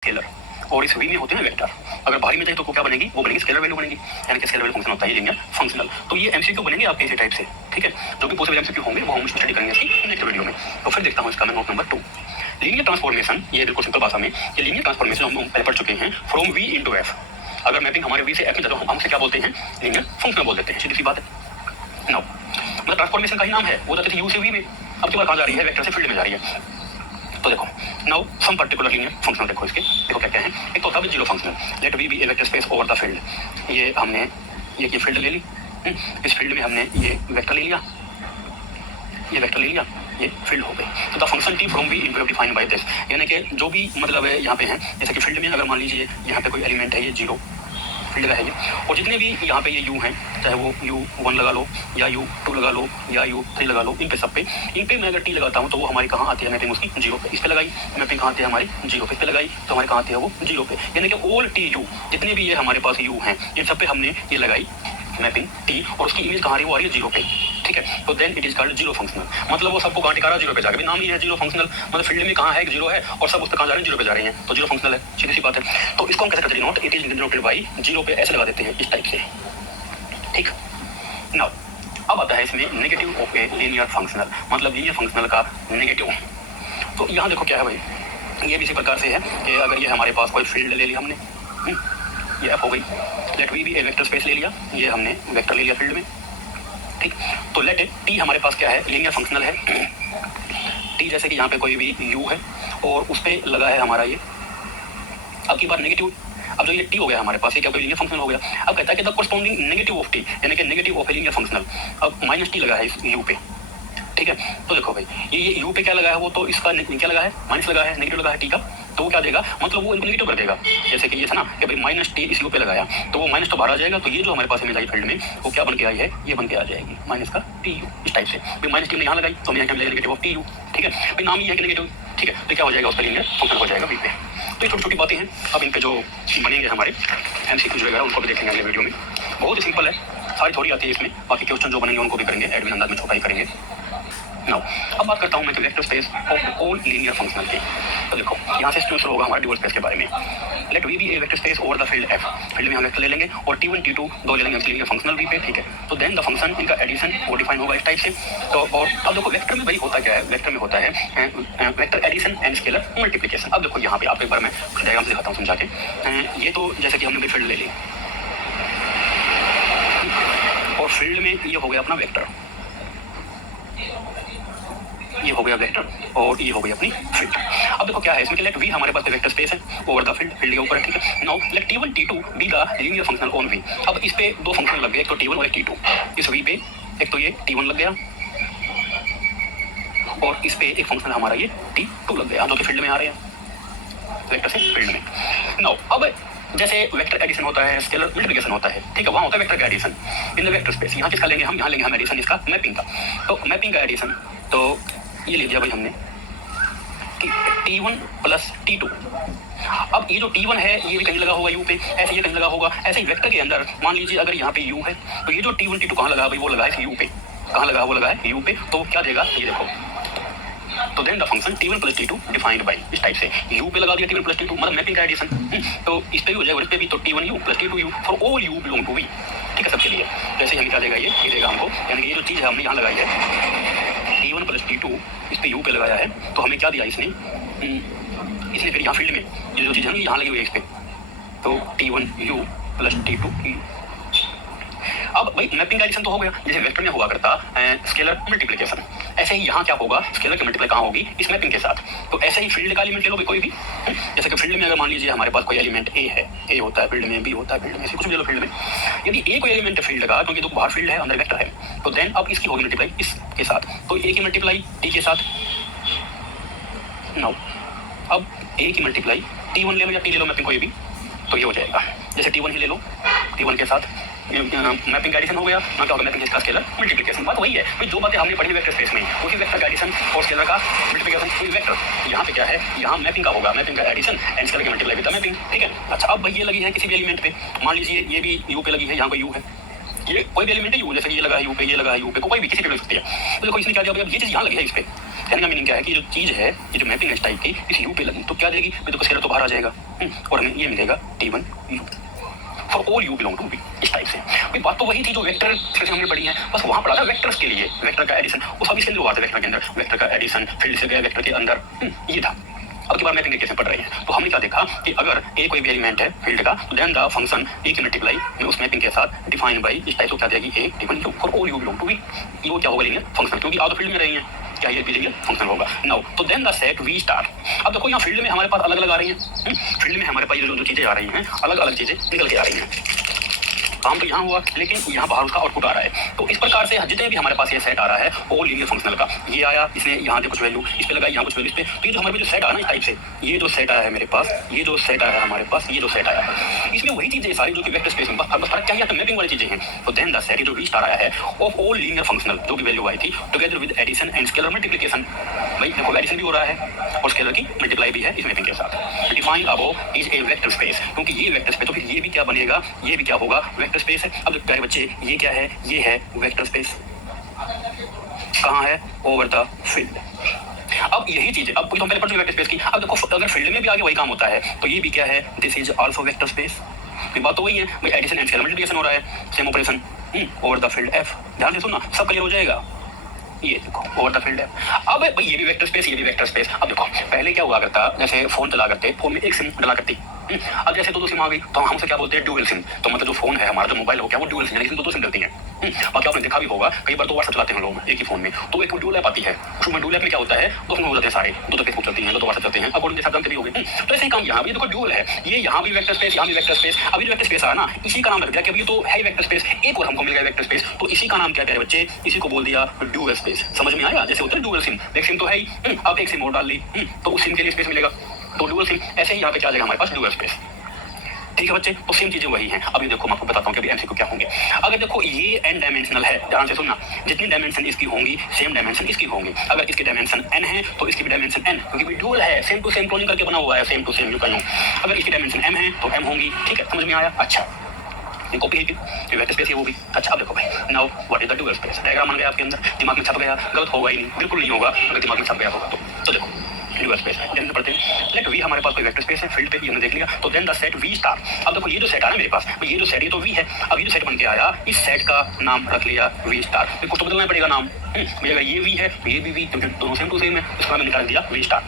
Scalar, और इस we में होते हैं वेक्टर। अगर बाहरी में जाए तो क्या बनेगी, वो बनेगी स्केलर वैल्यू बनेगी, यानी कि स्केलर वैल्यू फंक्शन होता है लीनियर फंक्शनल। तो ये एमसीक्यू बनेंगे आपके इसी टाइप से, ठीक है। जो भी पॉसिबल एमसीक्यू होंगे वो हम स्टडी करेंगे इसकी नेक्स्ट वीडियो में। तो फिर देखता हूँ इसका मैं नोट नंबर 2, लीनियर ट्रांसफॉर्मेशन। ये बिल्कुल सिंपल भाषा में ये लीनियर ट्रांसफॉर्मेशन हम पहले पढ़ चुके हैं, फ्रॉम वी इनटू एफ। अगर मैपिंग हमारे वी से एफ में जाए तो हम उसे क्या बोलते हैं, लीनियर फंक्शनल बोल देते हैं, सीधी सी बात है। नाउ मतलब ट्रांसफॉर्मेशन का ही नाम है, वो जाते थे यू से वी में, अब की बार कहाँ जा रही है, वेक्टर से फील्ड में जा रही है। तो देखो now some particular linear functional, देखो इसके देखो क्या क्या है। एक तो होता है zero functional, let V be a vector space over the field. ये हमने ये फील्ड ले ली, इस फील्ड में हमने ये वेक्टर ले लिया, ये वेक्टर ले लिया, ये फील्ड हो गई। तो the function T from V into defined by this, यानी कि जो भी मतलब है यहाँ पे है, जैसे कि फील्ड में अगर मान लीजिए यहाँ पे कोई एलिमेंट है, ये जीरो फील्ड का है ये, और जितने भी यहाँ पे ये यू हैं, चाहे वो u1 लगा लो या u2 लगा लो या u3 लगा लो, इन पे सब पे, इन पे मैं अगर टी लगाता हूँ तो वो हमारी कहाँ आती है मैपिंग, उसकी जीरो पे। इस पे लगाई मैपिंग कहाँ आती है हमारी जीरो पे, इस पे लगाई तो हमारी कहाँ आती है वो जीरो पे। यानी कि ऑल टी यू, जितने भी ये हमारे पास यू हैं, इन सब पे हमने ये लगाई मैपिंग टी, और उसकी इमेज कहाँ आ रही है, वो आ रही है जीरो पे, ठीक है। तो then it is called zero functional, मतलब वो सबको कहाँ टिका रहा है, जीरो पे जाकर, नाम ही है जीरो फंक्शनल। मतलब फील्ड में कहाँ है, जीरो है, और सब उस पर कहाँ जा रहे हैं, जीरो पे जा रहे हैं, तो जीरो फंक्शनल है, सीधी सी बात है। तो इसको हम कैसे करते हैं, note it is denoted by zero पे ऐसे लगा देते हैं, इस टाइप से, ठीक। नाउ अब आता है इसमें negative of a linear functional, मतलब लीनियर फंक्शनल का नेगेटिव। तो यहाँ देखो क्या है भाई, ये भी इसी प्रकार से है कि अगर ये हमारे पास कोई फील्ड ले ली हमने, ये एफ हो गई, लेट वी भी ए वेक्टर स्पेस ले लिया, ये हमने वेक्टर ले लिया फील्ड में, ठीक। तो लेट टी हमारे पास क्या है, लीनियर फंक्शनल है। टी जैसे कि यहाँ पे कोई भी यू है और उस पर लगा है हमारा ये, अब की बार नेगेटिव। अब जो ये टी हो गया हमारे पास, ये क्या कोई लीनियर फंक्शनल हो गया। अब कहता है कि the corresponding negative of T, यानी कि negative of a linear functional. अब माइनस टी लगा है इस यू पे, ठीक है। तो देखो भाई ये यू पे क्या लगा है, वो तो इसका क्या लगा है, माइनस लगा है, नेगेटिव लगा है टी का, तो वो क्या देगा, मतलब वो नेगेटिव कर देगा। जैसे कि ये था ना कि भाई माइनस टी इस यू पे लगाया, तो वो माइनस तो बाहर आ जाएगा, तो ये जो हमारे पास इमेज आई फील्ड में, वो क्या बन के आई है, ये बन के आ जाएगी माइनस का टी यू, इस टाइप से। भाई माइनस टी हमने यहाँ लगाई तो हमें यहाँ मिलेगा नेगेटिव ऑफ टी यू, ठीक है। भाई नाम ही है कि नेगेटिव, ठीक है। तो क्या हो जाएगा, उसका लीनियर फंक्शन हो जाएगा वी पे। तो ये छोटी छोटी बातें हैं, अब इन पे जो बनेंगे हमारे एमसीक्यूज वगैरह, उनको भी देखेंगे अगले वीडियो में। बहुत ही सिंपल है, सारी थोड़ी आती है इसमें, बाकी क्वेश्चन जो बनेंगे उनको भी करेंगे, एडमिन अंदाज में छोटा ही करेंगे। नाउ अब बात करता हूँ मैं vector space of all linear functional की। तो देखो यहाँ से शुरू होगा हमारा ड्यूअल स्पेस के बारे में। Let V be a vector space over the field F, field में हम वेक्टर ले लेंगे और टी1 टी2 दो ले लेंगे लीनियर फंक्शनल वी पे, ठीक है। तो देन द फंक्शन इनका एडिशन वो डिफाइन होगा इस टाइप से। तो और अब देखो वेक्टर में भाई होता क्या है, वेक्टर में होता है vector addition and scalar multiplication. अब देखो यहाँ पे आपको एक बार मैं डायग्राम से दिखाता हूँ समझा के। ये तो जैसे कि हमने फील्ड ले ली और फील्ड में ये हो गया अपना वेक्टर, ये हो गया वेक्टर और ये हो गई अपनी फील्ड। अब देखो क्या है इसमें कि लेट वी हमारे पास वेक्टर स्पेस है ओवर द फील्ड, फील्ड के ऊपर है, ठीक है। Now let T one T two be the linear functional on V. अब इस पे दो फंक्शन लग गए, एक तो टी1 और एक टी2। इस वी पे एक तो ये टी1 लग गया और इस पे एक फंक्शन हमारा ये टी2 लग गया, जो कि फील्ड में आ रहे हैं, वेक्टर से फील्ड में। नाउ अब जैसे वेक्टर एडिशन होता है, स्केलर मल्टीप्लिकेशन होता है, ठीक है, वहाँ होता है वेक्टर का addition in the vector space. यहाँ किसका लेंगे हम, यहाँ लेंगे हम एडिशन इसका मैपिंग का। तो मैपिंग का एडिशन, तो ये ले लिया भाई हमने कि T1 प्लस T2। अब ये जो T1 है ये भी कहीं लगा होगा U पे, ऐसे ये कहीं लगा होगा, ऐसे ही वेक्टर के अंदर मान लीजिए अगर यहाँ पे U है तो ये जो T1 T2 कहाँ लगा भाई, वो लगा है U पे, कहाँ लगा, वो लगा है U पे। तो वो क्या देगा, ये देखो, तो then the function T1 plus T2 defined by, इस टाइप से U पे लगा दिया T1 प्लस T2, मतलब मैपिंग का एडिशन। तो इस पे भी हो जाएगा, इस पे भी, तो T1 U plus T2 U for all U belong to V, ठीक है, सबके लिए। जैसे हमें क्या देगा, ये देगा हमको, यानी कि ये जो चीज़ है हमने यहाँ लगाई है T1 प्लस T2, इस पे U पे लगाया है, तो हमें क्या दिया इसने, इसने फिर यहाँ फील्ड में ये जो चीज़ है ना यहाँ लगी हुई है इस पे, तो T1 U plus T2 U। अब भाई मैपिंग का एडिशन तो हो गया, जैसे वेक्टर में हुआ करता स्केलर मल्टीप्लिकेशन, ऐसे ही यहाँ क्या होगा, स्केलर की मल्टीप्लाई कहाँ होगी, इस मैपिंग के साथ। तो ऐसे ही फील्ड का एलिमेंट ले लो कोई भी, जैसे कि फील्ड में अगर मान लीजिए हमारे पास कोई एलिमेंट ए है, ए होता है फील्ड में, बी होता है फील्ड में, कुछ भी ले लो फील्ड में। यदि ए कोई एलिमेंट फील्ड का, क्योंकि तो बाहर फील्ड है अंदर वेक्टर है, तो देन अब इसकी होगी मल्टीप्लाई इसके साथ, तो ए की मल्टीप्लाई टी के साथ। नाउ अब ए की मल्टीप्लाई T1 ले लो या टी ले लो मैपिंग कोई भी, तो ये हो जाएगा, जैसे T1 ही ले लो, T1 के साथ मैपिंग एडिशन हो गया ना, क्या होगा मैपिंग इसका स्केलर मल्टीप्लिकेशन। बात वही है भाई, जो बातें हमने पढ़ी वेक्टर स्पेस में, उसी वेक्टर का एडिशन और स्केलर का मल्टीप्लिकेशन, कोई वेक्टर यहाँ पे क्या है, यहाँ मैपिंग का होगा, मैपिंग का एडिशन एंड स्केलर की मल्टीप्लाई विद द मैपिंग, ठीक है। अच्छा अब भाई ये लगी है किसी भी एलिमेंट पे, मान लीजिए ये भी U पे लगी है, यहाँ कोई U है, ये कोई भी एलिमेंट है U, जैसे ये लगा है U पे, ये लगा है U पे, कोई भी किसी पे लग सकती है। तो देखो इसने क्या दिया, ये चीज़ यहाँ लगी है इस पे, कहने का मीनिंग क्या है कि जो चीज़ है, ये जो मैपिंग है इस टाइप की, इस यू पे लगी तो क्या देगी, तो स्केलर तो बाहर आ जाएगा और हमें ये मिलेगा T1 U for all U belong to V, इस टाइप से। भाई बात तो वही थी जो वेक्टर से हमने पढ़ी है, बस वहाँ पढ़ा था वेक्टर्स के लिए, वेक्टर का एडिशन, वो सब इसके अंदर हुआ था, वेक्टर के अंदर वेक्टर का एडिशन, फील्ड से गया वेक्टर के अंदर, ये था। अब की बार मैपिंग कैसे पढ़ रही है, तो हमने क्या देखा कि अगर ए कोई भी एलिमेंट है फील्ड का, तो देन द फंक्शन ए की मल्टीप्लाई में उस मैपिंग के साथ डिफाइन बाई इस टाइप को क्या देगी, a T1 U for all U belong to V. ये वो क्या होगा लीनियर फंक्शन, क्योंकि आप तो फील्ड में रही हैं, क्या ये भी लीनियर फंक्शन होगा। नाउ तो then the set V star. अब देखो यहाँ फील्ड में हमारे पास अलग अलग आ रही हैं, फील्ड में हमारे पास जो चीज़ें आ रही हैं, अलग अलग चीज़ें निकल के आ रही हैं। काम तो यहाँ हुआ, लेकिन यहाँ बाहर उसका आउटपुट आ रहा है। तो इस प्रकार से जितने भी हमारे पास ये सेट आ रहा है वो लीनियर फंक्शनल का, ये आया, इसने यहाँ से कुछ वैल्यू इस पे लगाई, यहाँ कुछ वैल्यू इस पे, तो ये जो हमारे जो सेट आया ना इस टाइप से, ये जो सेट आया है मेरे पास, ये जो सेट आया है हमारे पास, ये जो सेट आया है, इसमें वही चीजें सारी जो कि वेक्टर स्पेस में बस फर्क क्या है, मैपिंग वाली चीजें हैं। तो देन द सेट जो वी स्टार आया है ऑफ ऑल लीनियर फंक्शनल जो भी वैल्यू आई थी, together with addition and scalar multiplication. भाई देखो एडिशन भी हो रहा है और स्केलर की मल्टीप्लाई भी है इस मैपिंग के साथ। Define above is a vector space, क्योंकि ये वेक्टर स्पेस, तो फिर ये भी क्या बनेगा, ये भी क्या होगा, वेक्टर स्पेस है। अब प्यारे बच्चे ये क्या है, ये है वेक्टर स्पेस, कहाँ है, ओवर द फील्ड। अब यही चीज है, अब तो पहले पढ़ चुके वेक्टर स्पेस की। अब देखो अगर फील्ड में भी आगे वही काम होता है तो ये भी क्या है, this is also vector space. बात तो वही है भाई, एडिशन एंड स्केलर मल्टीप्लिकेशन हो रहा है, same operation over the field F. ध्यान से सुनना, सब क्लियर हो जाएगा। ये देखो ओवर द फील्ड है। अब भाई ये भी वेक्टर स्पेस, ये भी वेक्टर स्पेस। अब देखो पहले क्या हुआ करता, जैसे फोन चला करते, फोन में एक सिम डला करती, अब जैसे दो सिम आ गई तो हम उसे क्या बोलते हैं, डुअल सिम। तो मतलब जो फोन है हमारा, जो मोबाइल हो क्या, वो डुअल सिम, यानी दो सिम डलती हैं। बाकी आपने देखा भी होगा कई बार तो व्हाट्सएप चलाते हैं लोग एक ही फोन में, तो एक डुअल ऐप आती है, उसमें डुअल ऐप में क्या होता है, दो फोन हो जाते हैं सारे, दो तो फेसबुक चलती हैं, दो तो व्हाट्सएप चलते हैं, अकाउंट के साथ जानते भी हो गए। तो ऐसे ही काम यहाँ भी देखो डुअल है, ये यहाँ भी वेक्टर स्पेस, यहाँ भी वेक्टर स्पेस। अभी जो वेक्टर स्पेस आया ना, इसी का नाम रख दिया कि अभी तो है वेक्टर स्पेस, एक और हमको मिल गया वेक्टर स्पेस, तो इसी का नाम क्या है बच्चे, इसी को बोल दिया डुअल स्पेस। समझ में आया, जैसे होता है डुअल सिम, एक सिम तो है ही, अब एक सिम और डाल ली तो उस सिम के लिए स्पेस मिलेगा, तो डुअल सिम। ऐसे ही यहाँ पे क्या आ जाएगा हमारे पास, डुअल स्पेस। ठीक है बच्चे, तो सेम चीजें वही हैं। अभी देखो मैं आपको बताता हूँ कि अभी एमसीक्यू क्या होंगे। अगर देखो ये n डायमेंशनल है, ध्यान से सुनना, जितनी डायमेंशन इसकी होंगी सेम डायमेंशन इसकी होंगी। अगर इसकी डायमेंशन n है तो इसकी भी डायमेंशन n, क्योंकि डुअल है, सेम टू सेम क्लोनिंग करके बना हुआ है, सेम टू सेम यू का यूं। अगर इसकी डायमेंशन m है तो m होंगी। ठीक है, समझ में आया। अच्छा ये कॉपी है कि वेक्टर स्पेस है वो भी। अच्छा अब देखो भाई, now what is the dual space. Diagram बन गया आपके अंदर, दिमाग में छप गया, गलत होगा ही नहीं, बिल्कुल नहीं होगा अगर दिमाग में छप गया होगा तो देखो डुअल स्पेस है, जैसे पढ़ते हैं लेट वी, हमारे पास कोई वेक्टर स्पेस है, फील्ड पे ही हमने देख लिया। तो then the set V star. अब देखो ये जो सेट आया मेरे पास, ये जो सेट, ये तो वी है। अब ये जो सेट बन के आया, इस सेट का नाम रख लिया वी स्टार। कुछ तो बदलना पड़ेगा नाम, भाई अगर ये वी है तो ये भी वी, क्योंकि दोनों सेम टू सेम है, इसका नाम निकाल दिया वी स्टार।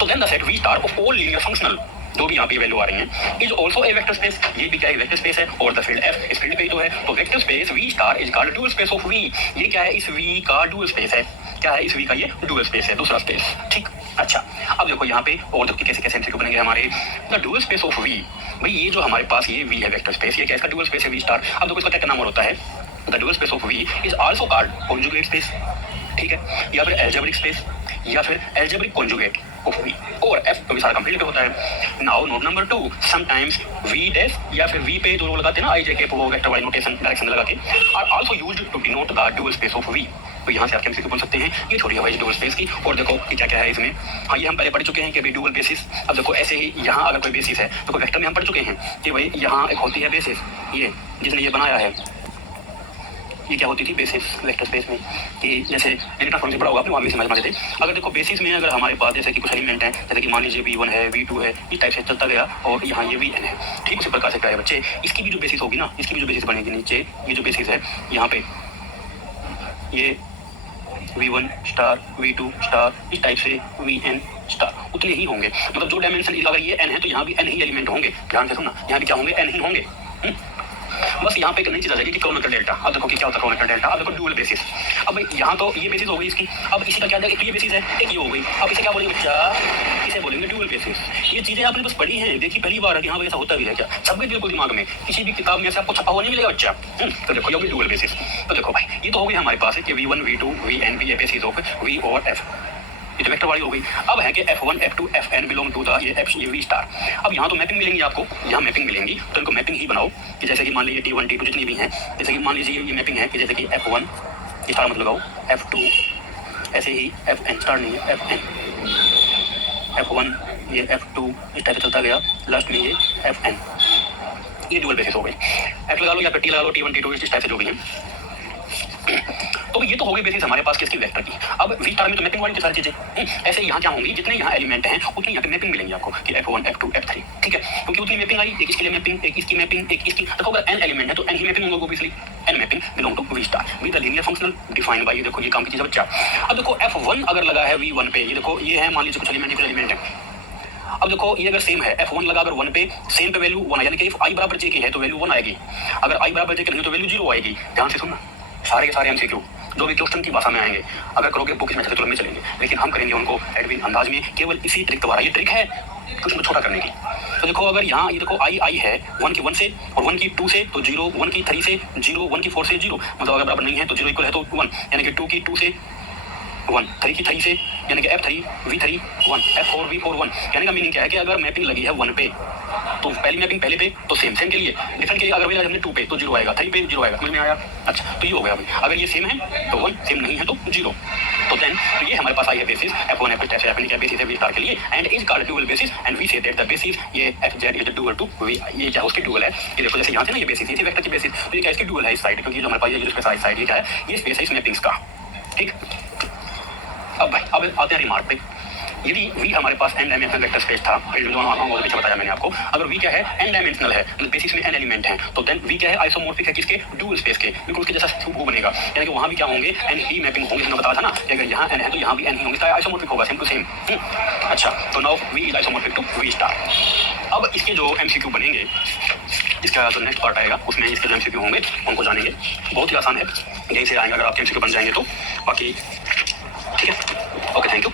तो then the set V star of all linear functional, जो भी यहाँ पे वैल्यू आ रही है, is also a vector space. ये भी क्या है, वेक्टर स्पेस है, और द फील्ड एफ, इस फील्ड पे ही तो है। तो vector space V star is called dual space of V. ये क्या है, इस वी का डुअल स्पेस है। क्या है, इस वी का ये डुअल स्पेस है, दूसरा स्पेस। ठीक, अच्छा अब देखो यहाँ पे और देखो कैसे कैसे एमसीक्यू बनेंगे हमारे। The dual space of V, भाई ये जो हमारे पास ये वी है वेक्टर स्पेस, ये क्या इसका डुअल स्पेस है वी स्टार। अब देखो इसका क्या नाम और होता है, the dual space of V is also called conjugate space. ठीक है, या फिर एल्जेब्रिक स्पेस, या फिर एल्जेब्रिक कॉन्जुगेट ऑफ वी और एफ, तो भी सारा कंप्लीट पे होता है। Now note number 2, sometimes V dash या फिर वी पे जो लोग लगाते हैं ना, आई जे के वो वेक्टर वाली नोटेशन डायरेक्शन लगा के, are also used to denote the dual space of V. तो यहाँ से आप एमसीक्यू बोल सकते हैं। ये छोड़ी हवाई डुअल स्पेस की। और देखो कि क्या क्या है इसमें। हाँ, ये हम पहले पढ़ चुके हैं कि भाई डुअल बेसिस। अब देखो ऐसे ही यहाँ अगर कोई बेसिस है तो कोई वेक्टर में हम पढ़ चुके हैं कि भाई यहाँ एक होती है बेसिस, ये जिसने ये बनाया है, ये क्या होती थी बेसिस वेक्टर स्पेस में, कि जैसे यूनिट ट्रांसफॉर्म से पढ़ा होगा आपने, वहाँ भी समझ थे। अगर देखो बेसिस में अगर हमारे पास जैसे कि कुछ एलिमेंट है, जैसे कि मान लीजिए V1 है, V2 है, इस टाइप से चलता गया और यहाँ ये Vn है। ठीक उसी प्रकार से क्या है बच्चे, इसकी भी जो बेसिस होगी ना, इसकी भी जो बेसिस बनेगी नीचे, ये जो बेसिस है यहाँ पे, ये V1 स्टार, V2 स्टार, इस टाइप से Vn स्टार उतने ही होंगे। मतलब जो डायमेंशन अगर ये n है तो यहाँ भी n ही एलिमेंट होंगे। ध्यान से सुनना, यहाँ भी क्या होंगे, n ही होंगे। बस यहाँ पे एक नई चीज आ जाएगी कि क्रोनिकल डेल्टा। अब देखो कि क्या होता है क्रोनिकल डेल्टा। अब देखो डुअल बेसिस। अब यहाँ तो ये बेसिस हो गई इसकी, अब इसी का क्या जाएगा, ये बेसिस है, एक ये हो गई। अब इसे क्या बोलेंगे बच्चा, इसे बोलेंगे डुअल बेसिस। ये चीजें आपने बस पढ़ी हैं, देखी पहली बार है कि हाँ ऐसा होता भी है क्या, सब बिल्कुल दिमाग में, किसी भी किताब में से आपको छपा हुआ नहीं मिलेगा बच्चा। तो देखो ये डुअल बेसिस। तो देखो भाई ये तो हो गई हमारे पास है कि V1 V2 Vn भी बेसिस ऑफ V और F, ये तो वेक्टर वाली हो गई। अब है कि F1 F2 Fn belong to the ये V स्टार। अब यहाँ तो मैपिंग मिलेंगी आपको, यहाँ मैपिंग मिलेंगी तो इनको मैपिंग ही बनाओ कि जैसे कि मान लीजिए T1 T2 जितनी भी हैं, जैसे कि मान लीजिए ये मैपिंग है कि जैसे कि F1 ये स्टार मत लगाओ, F2 ऐसे ही Fn स्टार नहीं है, Fn F1 ये F2 इस टाइप से चलता गया, लास्ट में ये Fn, ये डुअल बेसिस हो गई। F लगा लो या फिर T लगा लो, T1 T2 इस टाइप से जो भी है। तो तो ये तो हो गई बेसिस हमारे पास किसकी वेक्टर की। अब वी स्टार में तो मैपिंग वाली सारी चीजें। ऐसे यहाँ क्या होंगी, जितने यहाँ एलिमेंट हैं उतनी यहाँ पे मैपिंग मिलेंगी आपको कि F1 F2 F3, ठीक है, क्योंकि उतनी मैपिंग आई, एक इसके लिए मैपिंग, एक इसकी मैपिंग, एक इसकी। देखो अगर n एलिमेंट है तो n ही मैपिंग होंगे obviously, n mapping belong to V star with the linear functional defined by, देखो ये काम की चीज है बच्चा। अब देखो F1 अगर लगा है V1 पे, ये देखो ये है मान लीजिए कुछ एलिमेंट है। अब देखो ये अगर सेम है, F1 लगा अगर 1 पे, सेम पे वैल्यू 1 है, यानी कि i बराबर j की है तो वैल्यू 1 आएगी, अगर i बराबर j की नहीं तो वैल्यू 0 आएगी। ध्यान से सुनना, सारे के सारे MCQ जो भी क्वेश्चन की भाषा में आएंगे, अगर करोगे बुक में तो लंबे चलेंगे, लेकिन हम करेंगे उनको एडविन अंदाज में, केवल इसी ट्रिक द्वारा। ये ट्रिक है कुछ में छोटा करने की। तो देखो अगर यहाँ ये देखो i है 1 की 1 से और 1 की 2 से तो 0, 1 की 3 से 0, 1 की 4 से 0, मतलब अगर बराबर नहीं है तो 0 इक्वल है तो 1, यानी कि 2 की 2 से 1, 3 की 3 से, यानी कि F3 V3 1, F4 V4 1। कहने का मीनिंग क्या है कि अगर मैपिंग लगी है 1 पे तो पहली मैपिंग पहले पे तो सेम के लिए, डिफरेंट के लिए अगर वही हमने 2 पे तो 0 आएगा, 3 पे 0 आएगा, समझ में आया। अच्छा तो ये हो गया भाई, अगर ये सेम है तो 1, सेम नहीं है तो 0। तो देन तो ये हमारे पास आई है बेसिस F1 F2 F यानी क्या बेसिस है वी स्टार के लिए, and is called dual basis, and we say that the basis ये FZ is dual to V। ये क्या उसकी ड्यूअल है, ये देखो जैसे यहाँ से ना ये बेसिस, ये वेक्टर की बेसिस, तो ये क्या इसकी ड्यूअल है इस साइड, क्योंकि जो हमारे पास ये जो साइड ये क्या है, ये स्पेस है इस मैपिंग्स का, ठीक। अब भाई अब आते हैं रिमार्क पे। यदि V हमारे पास n डायमेंशनल वेक्टर स्पेस था, जो पीछे बताया मैंने आपको, अगर V क्या है n डायमेंशनल है, मतलब बेसिस में n एलिमेंट हैं, तो देन V क्या है, आइसोमॉर्फिक है किसके, ड्यूअल स्पेस के, बिल्कुल उसके जैसा वो बनेगा, यानी कि वहाँ भी क्या होंगे n ही मैपिंग होंगे। हमने बताया था ना कि अगर यहाँ n है तो यहाँ भी n ही होंगे, आइसोमॉर्फिक होगा, सेम टू सेम। अच्छा तो now V is isomorphic to V star. अब इसके जो MCQ बनेंगे, इसका जो नेक्स्ट पार्ट आएगा उसमें इसके जो MCQ होंगे उनको जानेंगे। बहुत ही आसान है, यहीं से आएंगे अगर आपके MCQ बन जाएंगे तो, बाकी ठीक है। Okay, thank you.